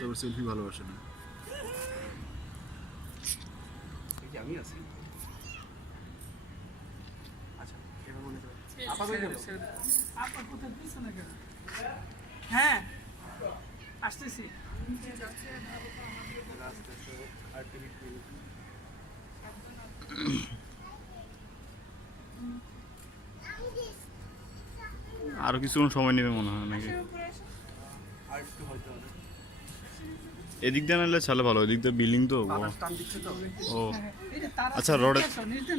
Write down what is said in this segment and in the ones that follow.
তবে সেলফি ভালোবাসে না। আমি আছি। আচ্ছা এবার মনে করো আপা কই গেল? আপা কোথায় পিছনে গেল? হ্যাঁ আসতেছি। রাস্তা তো আর টিকিট নেই। আরো কিছুক্ষণ সময় নেবে মনে হয় নাকি? আর একটু হয়তো হবে। এদিক দিয়ে নাহলে ছালে ভালো, এদিক দিয়ে বিল্ডিং তো। বাতাস টান দিচ্ছে তো। ও এই যে তারা আচ্ছা, রোডে নির্দেন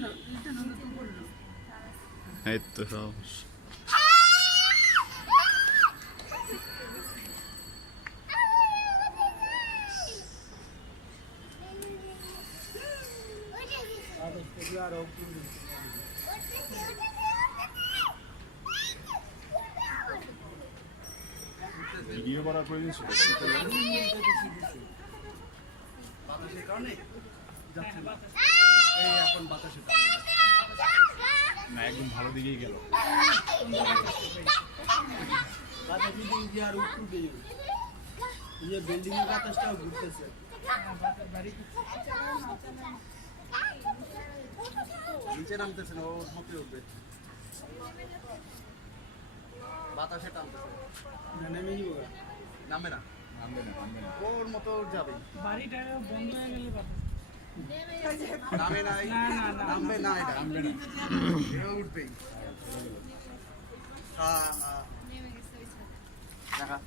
তো বললো। এই তো সব। ভিডিও করার প্রয়োজন ছিল। বাতাসের কারণে যাচ্ছে না। এই এখন বাতাসের না, একদম ভালো দিকেই গেল। বাতাস দিকে গিয়ে আর উঠতে যাবে। এই যে বিল্ডিং এর বাতাসটাও ঘুরতেছে। নিচে নামতেছে না, ও ঝোঁকে উঠবে। বাতাসে টানতেছে। নেমে যাবো নামবে না, ওর মতো যাবে। বাড়িটা বন্ধ হয়ে গেলে বাতাস নামে নাই, না। নামবে না, এটা নামবে না, এও উঠবেই। হ্যাঁ হ্যাঁ দেখা